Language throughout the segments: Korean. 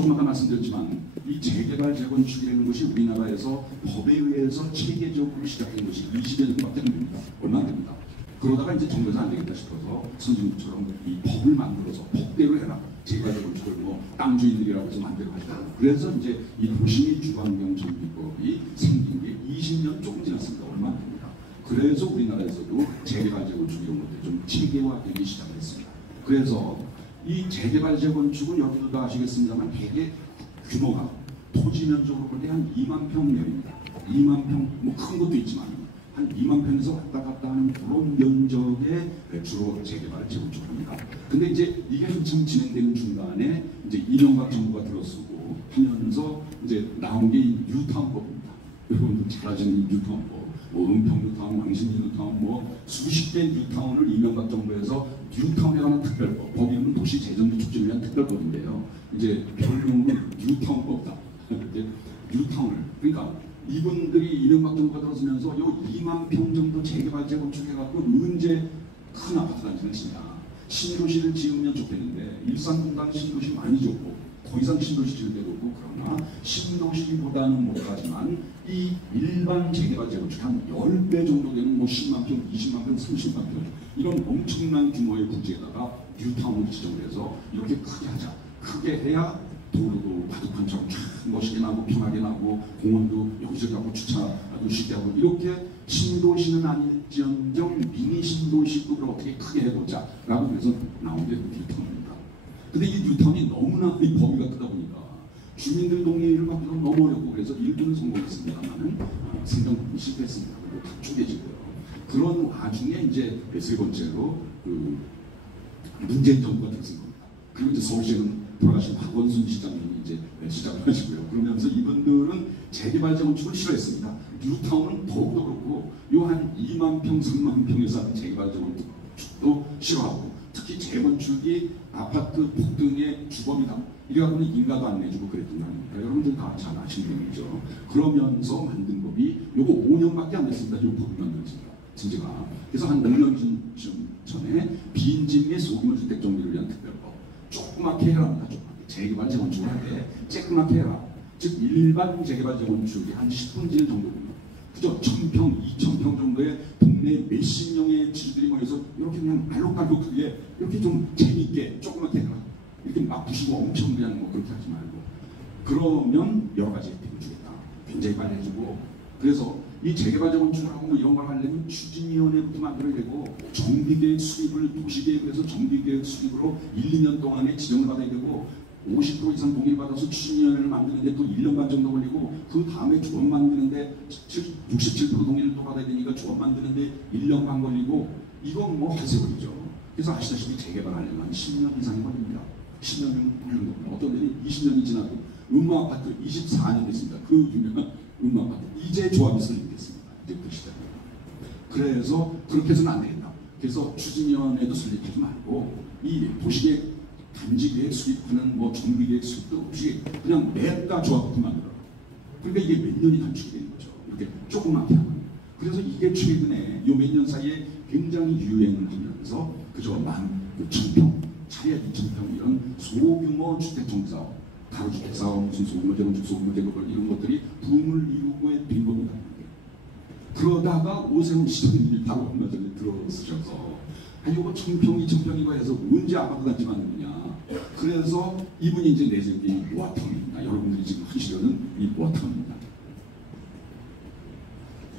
조금 아까 말씀드렸지만 이 재개발 재건축이라는 것이 우리나라에서 법에 의해서 체계적으로 시작된 것이 20여 년밖에 안 됩니다. 얼마 안 됩니다. 그러다가 이제 정부에서 안 되겠다 싶어서 선진국처럼 이 법을 만들어서 법대로 해라. 재개발 재건축을 뭐 땅 주인들이라고 해서 만들어 하자. 그래서 이제 이 도시및 주거환경 정비법이 생긴 게 20년 조금 지났습니다. 얼마 안 됩니다. 그래서 우리나라에서도 재개발 재건축 이런 것들이 좀 체계화되기 시작했습니다. 그래서 이 재개발 재건축은 여러분도 다 아시겠습니다만 대개 규모가 토지 면적으로 볼 때 한 2만 평 내외입니다. 2만 평, 뭐 큰 것도 있지만 한 2만 평에서 왔다 갔다 하는 그런 면적에 주로 재개발을 재건축을 합니다. 근데 이제 이게 한참 진행되는 중간에 이제 이명박 정부가 들어서고 하면서 이제 나온 게 이 뉴타운법입니다. 여러분들 잘 아시는 이 뉴타운법. 뭐 은평 뉴타운, 왕신 뉴타운, 뭐 수십 개 뉴타운을 이명박 정부에서 뉴타운에 관한 특별법, 법이 있는 도시 재정비 촉진을 위한 특별법인데요. 이제 별명은 뉴타운법이다. 뉴타운을 그러니까 이분들이 이명박 정부가 들어서면서 요 2만 평 정도 재개발 재건축해갖고 언제 큰 아파트 단지를 지냐. 신도시를 지으면 좋겠는데 일산분당 신도시 많이 줬고 더 이상 신도시 지을 데도 없고 그러나 신도시보다는 못 가지만 이 일반 재개발 재건축 한 10배 정도 되는 뭐 10만 평, 20만 평, 30만 평 이런 엄청난 규모의 부지에다가 뉴타운을 지정을 해서 이렇게 크게 하자. 크게 해야 도로도 바둑판처럼 쫙 멋있게 나고 편하게 나고 공원도 여기저기 하고 주차도 쉽게 하고 이렇게 신도시는 아닐지언정 미니 신도시급으로 어떻게 크게 해보자 라고 그래서 나온 게 뉴타운입니다. 근데 이 뉴타운이 너무나 이 범위가 크다 보니까 주민들 동의를 받기가 너무 어렵고 그래서 일부는 성공했습니다만은 상당 부분 실패했습니다. 그리고 다 쪼개지고요. 그런 와중에 이제 세 번째로 그 문재인 정부가 들어선 겁니다. 그리고 이제 서울시는 돌아가신 박원순 시장님이 이제 시작을 하시고요. 그러면서 이분들은 재개발 재건축을 싫어했습니다. 뉴타운은 더욱더 그렇고 요 한 2만 평, 3만 평에서 하는 재개발 재건축도 싫어하고 특히 재건축이 아파트 폭등의 주범이다. 이래가지고는 인가도 안 내주고 그랬던 거 아닙니까? 여러분들 다 잘 아시는 얘기죠. 그러면서 만든 법이 요거 5년밖에 안 됐습니다. 요 법이 만들어진 지가. 그래서 한 5년 전에 빈집 및 소규모 주택 정비를 위한 특별법. 조그맣게 해라 합니다. 조그맣게. 재개발 재건축을 할 때 조그맣게 해라. 즉 일반 재개발 재건축이 한 10분의 1 정도군요. 그죠? 1000평, 2000평 정도의 동네 몇십 명의 지주들이 모여서 이렇게 그냥 알록달록하게 이렇게 좀 재밌게 조그맣게 해라. 이렇게 막 부시고 엄청 그냥 뭐 그렇게 하지 말고 그러면 여러 가지 혜택을 주겠다. 굉장히 빨리 해주고 그래서 이 재개발 재건축을 하고 뭐 이런 걸 하려면 추진위원회부터 만들어야 되고 정비계획 수립을 도시계획에서 정비계획 수립으로 1, 2년 동안에 지정을 받아야 되고 50% 이상 동의를 받아서 추진위원회를 만드는데 또 1년 반 정도 걸리고 그 다음에 조합 만드는데 67% 동의를 또 받아야 되니까 조합 만드는데 1년 반 걸리고 이건 뭐 하세월이죠. 그래서 아시다시피 재개발하려면 한 10년 이상이 걸립니다. 10년이면 걸리는 겁니다. 어떤 데는 20년이 지나고 음마아파트 24년 됐습니다. 그 유명한 음마아파트 이제 조합이 설립됐습니다. 이제부터 시작합니다. 그래서 그렇게 해서는 안 되겠다. 그래서 추진위원회도 설립하지 말고 이 도시계획 단지계획 수립하는 뭐 정비계획 수립도 없이 그냥 냅다 조합부터 만들어. 그러니까 이게 몇 년이 단축이 되는 거죠. 이렇게 조그맣게 하면. 그래서 이게 최근에 요 몇 년 사이에 굉장히 유행하면서 그저 10,000평, 차례 2,000평 이런 소규모 주택 정비사업, 가로주택 사업, 무슨 소규모 재건축, 소규모 재건축 이런 것들이 붐을 이루고 된 겁니다. 그러다가 오세훈 시장님이 바로 얼마 전에 들어서셔서 요거 1000평, 2000평이고 해서 언제 아파트 단지 만드느냐. 그래서 이분이 이제 내세운 게 모아타운입니다. 여러분들이 지금 하시려는 이 모아타운입니다.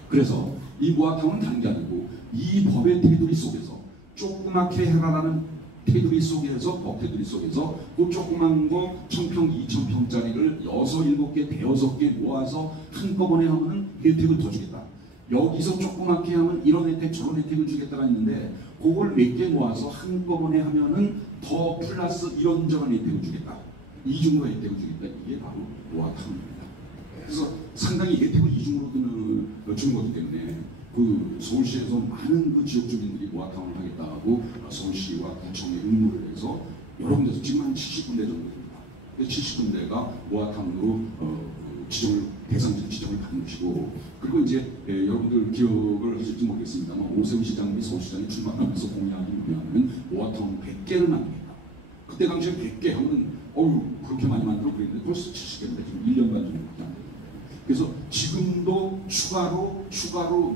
그래서 이 모아타운은 다른 게 아니고 이 법의 테두리 속에서 조그맣게 해라라는 테두리 속에서 법 테두리 속에서 그 조그만 거 1000평, 2000평짜리를 6, 7개, 대여섯 개 모아서 한꺼번에 하면 혜택을 더 주겠다. 여기서 조그맣게 하면 이런 혜택 저런 혜택을 주겠다가 있는데 그걸 몇 개 모아서 한꺼번에 하면은 더 플러스 이런저런 혜택을 주겠다. 이중으로 혜택을 주겠다. 이게 바로 모아타운입니다. 그래서 상당히 혜택을 이중으로 주는 거기 때문에 그 서울시에서 많은 그 지역 주민들이 모아타운을 하겠다고 서울시와 구청에 응모를 해서 여러 군데서 지금 한 70군데 정도 됩니다. 70군데가 모아타운으로 지정을 대상지로 지정을 받는 것이고 그리고 이제 여러분들 기억을 하실지 모르겠습니다만 오세훈 시장님이 서울시장에 출마하면서 공약이 뭐냐면 모아타운 100개를 만들겠다. 그때 당시에 100개 하면 어우 그렇게 많이 만들어 그랬는데 벌써 70개인데 지금 1년 반 정도밖에 안 돼요. 그래서 지금도 추가로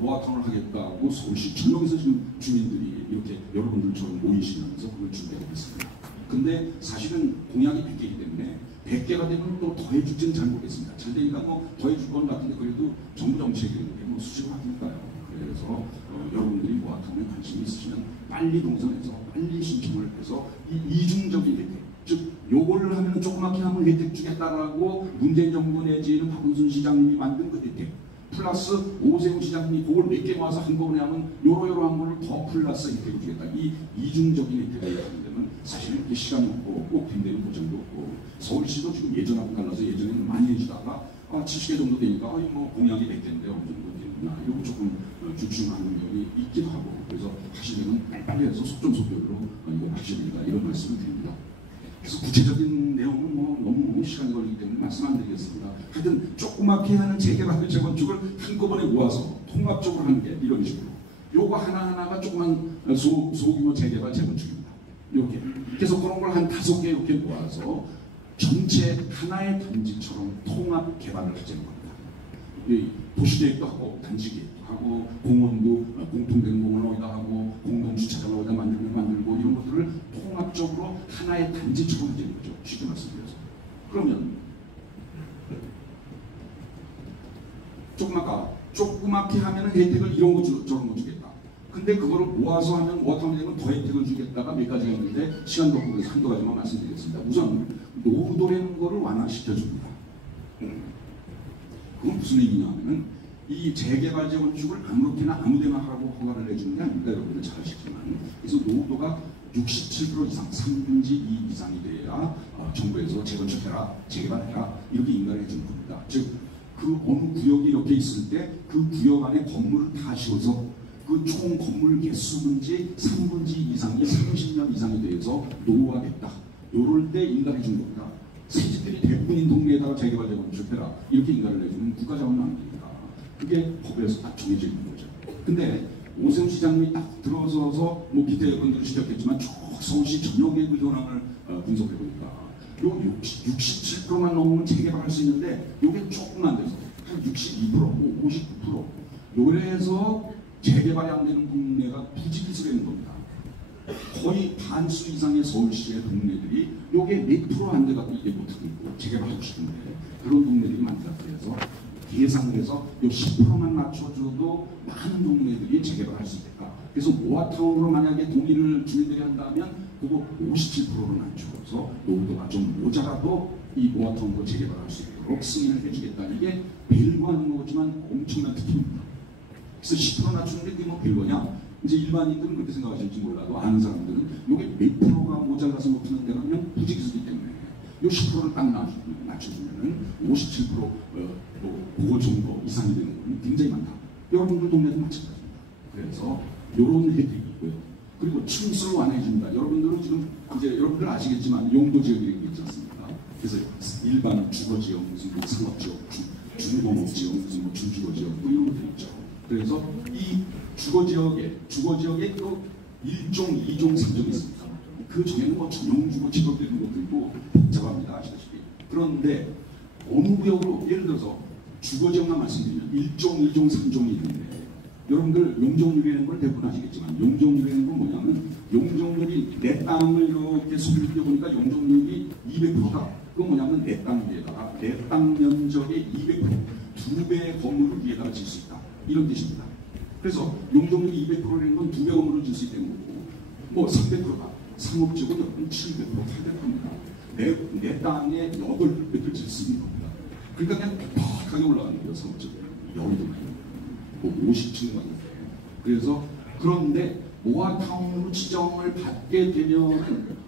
모아타운을 하겠다고 서울시 전역에서 지금 주민들이 이렇게 여러분들처럼 모이시면서 그걸 준비하고 있습니다. 근데 사실은 공약이 100개이기 때문에 100개가 되면 또 더해줄지는 잘 모르겠습니다. 잘 되니까 뭐 더해줄 건 같은데 그래도 정부 정책인데 뭐 수시로 바뀌니까요. 그래서 여러분들이 모아타운에 관심이 있으시면 빨리 동선해서 빨리 신청을 해서 이 이중적인 혜택, 즉 요거를 하면 조그맣게 하면 혜택 주겠다라고 문재인 정부 내지는 박원순 시장님이 만든 그 혜택 플러스 오세훈 시장님이 그걸 몇 개 모아서 한꺼번에 하면 요러요러한 거를 더 플러스 혜택을 주겠다. 이 이중적인 혜택을 하는 데는 사실은 이렇게 시간이 없고 꼭 된다는 보장도 없고 서울시도 지금 예전하고 달라서 예전에는 많이 해주다가 70개 정도 되니까 뭐 공약이 100개인데 어느 정도 되는구나 이러고 조금 주춤하는 면이 있기도 하고 그래서 하시려면 빨리 해서 속전속결로 이거 하셔야 된다 이런 말씀을 드립니다. 그래서 구체적인 내용은 뭐 너무 시간이 걸리기 때문에 말씀 안 드리겠습니다. 하여튼 조그맣게 하는 재개발 재건축을 한꺼번에 모아서 통합적으로 하는 게 이런 식으로 요거 하나하나가 조그만 소규모 재개발 재건축입니다. 이렇게 그래서 그런 걸 한 5개 이렇게 모아서 전체 하나의 단지처럼 통합 개발을 하자는 겁니다. 도시계획도 하고 단지계획도 하고 공원도 공통된 공원을 어디다 하고 공동주차장을 어디다 만들고 이런 것들을 통합적으로 하나의 단지처럼 하자는 거죠. 쉽게 말씀드려서. 그러면 조그맣게 하면 혜택을 이런 거 저런 거 주겠다. 근데 그거를 모아서 하면 모아타운이 되면 더 혜택을 주겠다가 몇 가지가 있는데 시간도 없고 그래서 한두 가지만 말씀드리겠습니다. 우선 노후도라는 거를 완화시켜줍니다. 그건 무슨 얘기냐 하면 이 재개발 재건축을 아무렇게나 아무데나 하라고 허가를 내주는 게 아닙니다. 여러분들 잘 아시지만 그래서 노후도가 67% 이상 3분의 2 이상이 돼야 정부에서 재건축해라 재개발해라 이렇게 인가를 해주는 겁니다. 즉 그 어느 구역이 이렇게 있을 때 그 구역 안에 건물을 다 지어서 그 총 건물 개수분지 3분의 2 이상이 30년 이상이 돼서 노후화됐다. 요럴 때 인가를 준 겁니다. 새집들이 대부분인 동네에다가 재개발 재건축해라 이렇게 인가를 내주면 국가자원은 안 되니까 그게 법에서 딱 정해져 있는 거죠. 근데 오세훈 시장님이 딱 들어서서 뭐 기대 여건들을 시켰겠지만 쭉 서울시 전역의 그 현황을 분석해 보니까 요 67%만 넘으면 재개발할 수 있는데 요게 조금만 돼서 한 62%, 59% 요래서 재개발이 안 되는 동네가 부지기수라는 겁니다. 거의 반수 이상의 서울시의 동네들이 요게 몇 프로 안 돼가지고 이게 못하고 있고 재개발하고 싶은데 그런 동네들이 많다. 그래서 예상을 해서 요 10%만 맞춰줘도 많은 동네들이 재개발할 수 있겠다. 그래서 모아타운으로 만약에 동의를 주민들이 한다면 그거 57%로 낮춰서 노후도가 좀 모자라도 이 모아타운으로 재개발할 수 있도록 승인을 해주겠다. 이게 별거 아닌 거지만 엄청난 특혜입니다. 그래서 10% 낮추는데 그게 뭐 별거냐? 이제 일반인들은 그렇게 생각하실지 몰라도 아는 사람들은 이게 몇 프로가 모자라서 못하는 데가 하면 부지기수기 때문에 이 10%를 딱 낮춰주면 57% 그거 정도 이상이 되는 건 굉장히 많다. 여러분들 동네도 마찬가지입니다. 그래서 이런 혜택이 있고요. 그리고 층수를 완화해줍니다. 여러분들은 지금 이제 여러분들 아시겠지만 용도 지역이라는 게 있지 않습니까? 그래서 일반 주거지역, 무슨 뭐 상업지역, 중공업지역, 무슨 뭐 준주거지역 뭐 이런 것들 있죠. 그래서 이 주거지역에 또 1종, 2종, 3종이 있습니다. 그 중에는 뭐 전용주거 지역되는 것도 있고 복잡합니다. 아시다시피. 그런데 어느 구역으로 예를 들어서 주거지역만 말씀드리면 1종, 2종, 3종이 있는데 여러분들 용적률이라는 걸 대부분 아시겠지만 용적률이라는 건 뭐냐면 용적률이 내 땅을 이렇게 소비해 보니까 용적률이 200%다. 그건 뭐냐면 내 땅 위에다가 내 땅 면적의 200% 2배의 건물을 위에다가 질 수 있다. 이런 뜻입니다. 그래서 용적률이 200%라는 건 2배 건물을 질 수 있다는 거고 뭐 300%다. 상업지역은 여러분 700%, 800%입니다. 내 땅에 8배를 질 수 있는 겁니다. 그러니까 그냥 팍하게 올라가는 거예요. 상업지역은 여의도는. 50층 왔는데 그래서 그런데 모아타운으로 지정을 받게 되면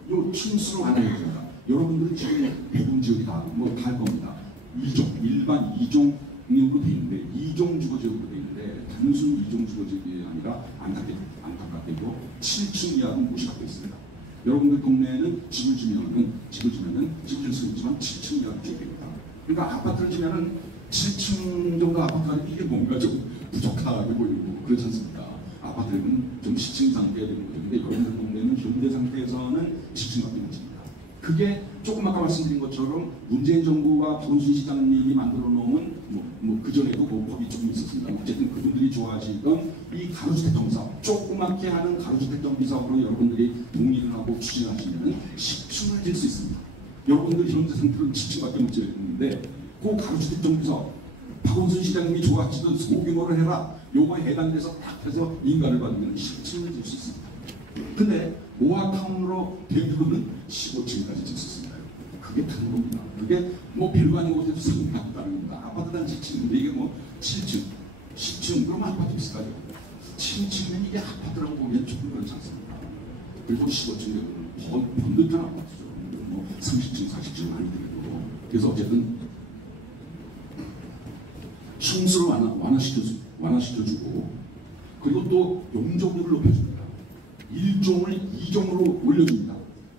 이 층수를 완화해줍니다. 여러분들은 지금 대부분 지역이 다 할 겁니다. 2종 일반 2종으로 돼 있는데 2종 주거지역으로 돼 있는데 단순 2종 주거지역이 아니라 안타깝게도 7층 이하는 못이 갖고 있습니다. 여러분들 동네에는 집을 지면은 집을 질 수 있지만 7층 이하는 줘야 됩니다. 그러니까 아파트를 지면은 7층 정도 아파트가 이게 뭔가 좀 부족하게 보이고 그렇지 않습니까? 아파트는 좀 10층 이상 돼야 되는 거죠. 근데 여러분들 동네는 현대 상태에서는 7층밖에 못 칩니다. 그게 조금 아까 말씀드린 것처럼 문재인 정부와 박원순 시장님이 만들어 놓은 그전에도 그 법이 조금 있었습니다. 어쨌든 그분들이 좋아하시던 이 가로주택 정비사업, 조그맣게 하는 가로주택 정비사업으로 여러분들이 동의를 하고 추진하시면 10층을 질 수 있습니다. 여러분들 현재 상태로는 7층밖에 못 지었는데 그 가로주택 정비사업 박원순 시장님이 좋아하시던 소규모를 해라. 요거에 해당돼서 딱 해서 인가를 받으면 10층을 질 수 있습니다. 근데 모아타운으로 대부분은 15층까지 질 수 있습니다. 그게 다른 겁니다. 그게 뭐 별거 아닌 곳에도 상당히 다른 겁니다. 아파트 단지 7층인데 이게 뭐 7층, 10층 그러면 아파트 비슷하죠. 7층이면 이게 아파트라고 보면 조금 그렇지 않습니다. 그리고 15층은 번듯한 아파트죠. 뭐 30층, 40층 많이 들고. 그래서 어쨌든 층수를 완화시켜주고 그리고 또 용적률을 높여줍니다. 1종을 2종으로 올려줍니다.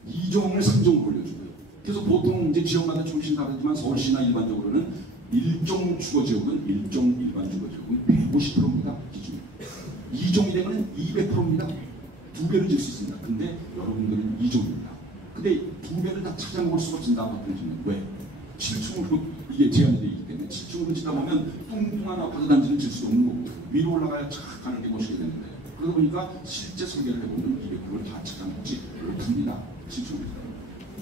2종을 3종으로 올려주고요. 그래서 보통 이제 지역마다 조금씩 다르지만 서울시나 일반적으로는 1종 주거지역은 1종 일반 주거지역은 150%입니다. 기준. 2종이 되면 200%입니다. 2배를 질 수 있습니다. 근데 여러분들은 2종입니다. 근데 2배를 다 찾아 먹을 수가 없습니다. 아파트는 왜? 7층으로 이게 제한이 되기 때문에 7층으로 짓다 보면 뚱뚱한 아파트 단지를 질 수 없는 거고 위로 올라가야 착 가는 게 멋있게 되는데 그러다 보니까 실제 설계를 해보면 200%를 다 찾아 먹지 못합니다. 7층입니다.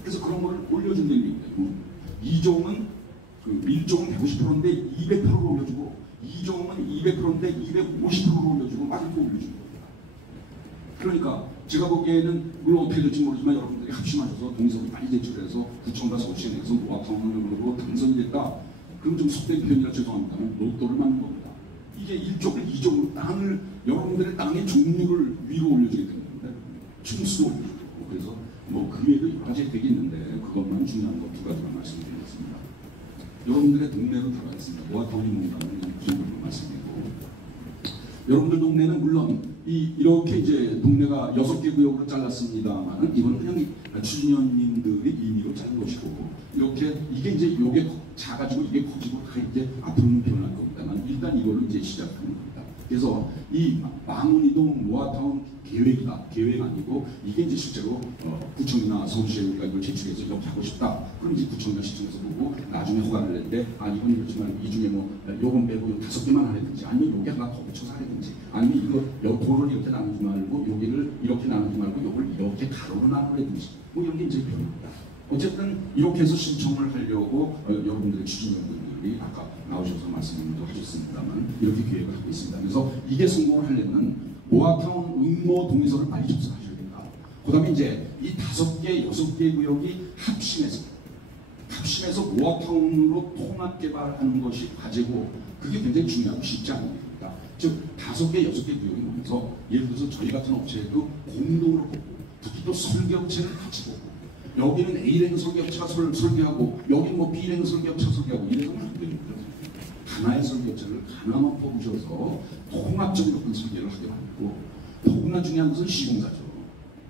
그래서 그런 거를 올려준다는 얘기예요. 2종은 그 1종은 150%인데 200%로 올려주고 2종은 200%인데 250%로 올려주고 막 이렇게 올려주는 겁니다. 그러니까 제가 보기에는 물론 어떻게 될지 모르지만 여러분들이 합심하셔서 동의서를 많이 제출해서 구청과 서울시에 내서 모아타운으로 당선이 됐다. 그럼 좀 속된 표현이라 죄송합니다만 로또를 맞는 겁니다. 이게 1종을 2종으로 땅을 여러분들의 땅의 종류를 위로 올려주게 되는 건데 층수도 올려주고 그래서 뭐 그 외에도 여러 가지 혜택이 있는데 그것만 중요한 것 2가지만 말씀드리겠습니다. 여러분들의 동네로 들어가겠습니다. 모아타운이 뭔가는 그 정도로 말씀드리고 여러분들 동네는 물론 이렇게 이제 동네가 6개 구역으로 잘랐습니다만은 이건 그냥 추진위원님들의 임의로 자른 것이고 이렇게 이게 이제 요게 작아지고 이게 커지고 다 이제 앞으로는 변할 겁니다만 일단 이걸로 이제 시작하는 겁니다. 그래서 이 망원이동 모아타운 계획이다. 계획 아니고 이게 이제 실제로 구청이나 서울시에 우리가 이걸 제출해서 이렇게 하고 싶다. 그럼 이제 구청이나 시청에서 보고 나중에 허가를 낼 때 이건 그렇지만 이 중에 뭐 요건 빼고 5개만 하든지 아니면 요게 하나 더 붙여서 하든지 아니면 이거 도를 이렇게 나누지 말고 여기를 이렇게 나누지 말고 요걸 이렇게 가로로 나누라든지 뭐 이런 게 이제 변합니다. 어쨌든 이렇게 해서 신청을 하려고 여러분들의 추진위원들이 아까 나오셔서 말씀도 하셨습니다만 이렇게 계획을 하고 있습니다. 그래서 이게 성공을 하려면 모아타운 응모 동의서를 빨리 접수하셔야 된다. 그 다음에 이제 이 5개, 6개 구역이 합심해서 모아타운으로 통합 개발하는 것이 과제고 그게 굉장히 중요하고 쉽지 않은 일입니다. 즉 5개, 6개 구역이 모여서 예를 들어서 저희 같은 업체에도 공동으로 보고 특히 또 설계업체를 같이 보고 여기는 A랭 설계업체가 설계하고 여기는 뭐 B랭 설계업체가 설계하고 이래서는 안 됩니다. 하나의 설계업체를 하나만 뽑으셔서 통합적으로 어떤 설계를 하게 만들고 더구나 중요한 것은 시공사죠.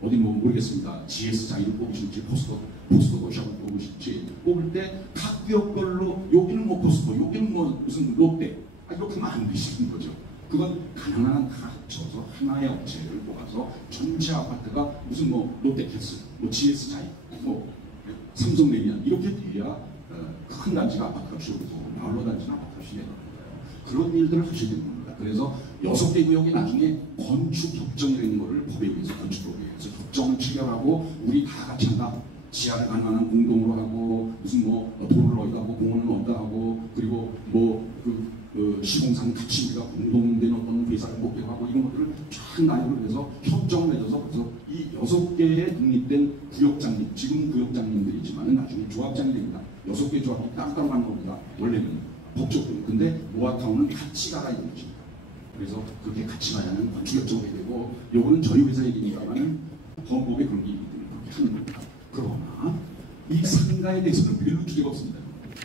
어디 뭐 모르겠습니다. GS 자이를 뽑으실지 포스코 도시락을 뽑으실지 뽑을 때 각 구역별로 여기는 뭐 포스코 여기는 뭐 무슨 롯데 이렇게 하면 안 되시는 거죠. 그건 하나하나 다 합쳐서 하나의 업체를 뽑아서 전체 아파트가 무슨 뭐 롯데캐슬, 뭐 GS 자이, 뭐 삼성레미안 이렇게 돼야 큰 단지가 아파트가 줄고 나홀로 단지는 아파트가 줄는 거예요. 그런 일들을 하셔야 되는 겁니다. 그래서 6개 구역이 나중에 건축 협정이라는 거를 법에 의해서 건축법에 의해서 협정을 체결하고 우리 다 같이 한다. 지하를 가능한 공동으로 하고 무슨 뭐 도로를 어디다 하고 공원을 어디다 하고 그리고 뭐 시공사는 같이 우리가 공동된 어떤 회사를 목표하고 이런 것들을 쫙 나열을 해서 협정을 맺어서 그래서 이 6개의 독립된 구역장님 지금 구역장님들이지만 나중에 조합장이 됩니다. 6개 조합이 따로따로 가는 겁니다. 원래는 법적으로. 근데 모아타운은 같이 가야 되는 거죠. 그래서 그렇게 같이 가야는 건축협정이 되고 요거는 저희 회사 얘기니까는 헌법에 그런 게 있기 때문에 그렇게 하는 겁니다. 그러나 이 상가에 대해서는 별로 규제가 없습니다.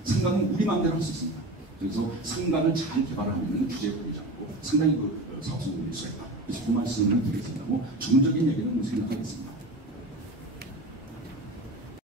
상가는 우리 마음대로 할 수 있습니다. 그래서 상가를 잘 개발하면 규제가 되지 않고 상당히 그 사업성을 낼 수가 있다. 그래서 그 말씀을 드리겠습니다. 뭐 전문적인 얘기는 생각하겠습니다.